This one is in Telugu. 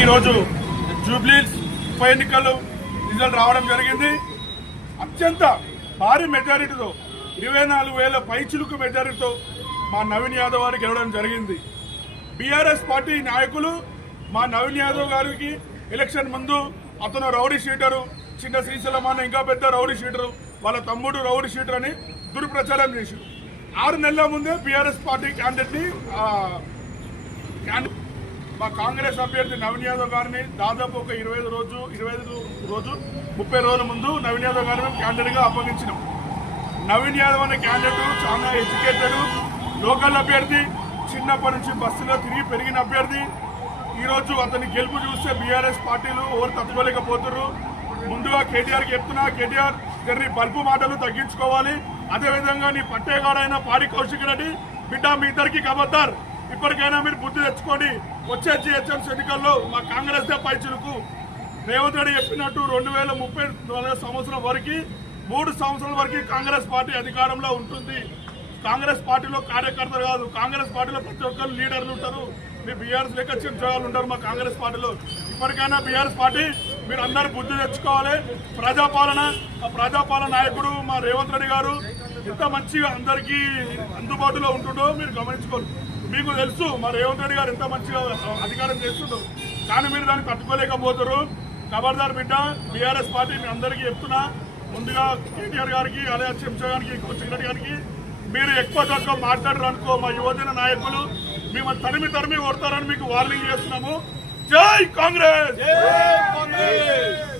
ఈరోజు జూబ్లీస్ ఉప ఎన్నికలు రిజల్ట్ రావడం జరిగింది. అత్యంత భారీ మెజారిటీతో 24,000 పైచిలుకు మెజారిటీతో మా నవీన్ యాదవ్ గారు గెలవడం జరిగింది. బీఆర్ఎస్ పార్టీ నాయకులు మా నవీన్ యాదవ్ గారికి ఎలక్షన్ ముందు అతను రౌడీ షీటరు, చిన్న శ్రీశైలం అన్న ఇంకా పెద్ద రౌడీ షీటరు, వాళ్ళ తమ్ముడు రౌడీ షీటర్ అని దుర్ప్రచారం చేశారు. 6 నెలల ముందే బీఆర్ఎస్ పార్టీ క్యాండిడేట్ని మా కాంగ్రెస్ అభ్యర్థి నవీన్ యాదవ్ గారిని దాదాపు ఒక 25 రోజు 30 రోజుల ముందు నవీన్ యాదవ్ గారిని క్యాండిడేట్గా అప్పగించినాం. నవీన్ యాదవ్ అనే క్యాండిడేట్ చాలా ఎడ్యుకేటెడ్, లోకల్ అభ్యర్థి, చిన్నప్పటి నుంచి బస్సులో తిరిగి పెరిగిన అభ్యర్థి. ఈరోజు అతని గెలుపు చూస్తే బీఆర్ఎస్ పార్టీలు ఎవరు తట్టుకోలేకపోతున్నారు. ముందుగా కేటీఆర్కి చెప్తున్నా, కేటీఆర్ గారి బల్పు మాటలు తగ్గించుకోవాలి. అదేవిధంగా నీ పట్టేగాడైన పాడి కౌశిక్ రెడ్డి బిడ్డ మీ ఇద్దరికి కబద్దార్, ఇప్పటికైనా మీరు బుద్ధి తెచ్చుకోండి. వచ్చే జిహెచ్ఎంసీ ఎన్నికల్లో మా కాంగ్రెస్ దే పైచులకు రేవంత్ రెడ్డి చెప్పినట్టు 2030 సంవత్సరం వరకు 3 సంవత్సరాల వరకు కాంగ్రెస్ పార్టీ అధికారంలో ఉంటుంది. కాంగ్రెస్ పార్టీలో కార్యకర్తలు కాదు, కాంగ్రెస్ పార్టీలో ప్రతి ఒక్కరు లీడర్లు ఉంటారు. మీ బీఆర్ఎస్ లెక్క చెంచాలు ఉంటారు మా కాంగ్రెస్ పార్టీలో. ఇప్పటికైనా బీఆర్ఎస్ పార్టీ మీరు అందరూ బుద్ధి తెచ్చుకోవాలి. ప్రజాపాలన నాయకుడు మా రేవంత్ రెడ్డి గారు ఎంత మంచిగా అందరికీ అందుబాటులో ఉంటుండో మీరు గమనించుకోవాలి. మీకు తెలుసు మా రేవంత్ రెడ్డి గారు ఎంత మంచిగా అధికారం చేస్తుండో, కానీ మీరు దాన్ని తట్టుకోలేకపోతారు. ఖబర్దార్ బిడ్డ, బీఆర్ఎస్ పార్టీ మీ అందరికీ చెప్తున్నా, ముందుగా కేటీఆర్ గారికి, అలాగే చెంచా గారికి, కౌశిక్ రెడ్డి గారికి మీరు ఎక్కువ తక్కువ మాట్లాడరు అనుకో, మా యువజన నాయకులు మేము తరిమి కొడతారని మీకు వార్నింగ్ చేస్తున్నాము. జై కాంగ్రెస్.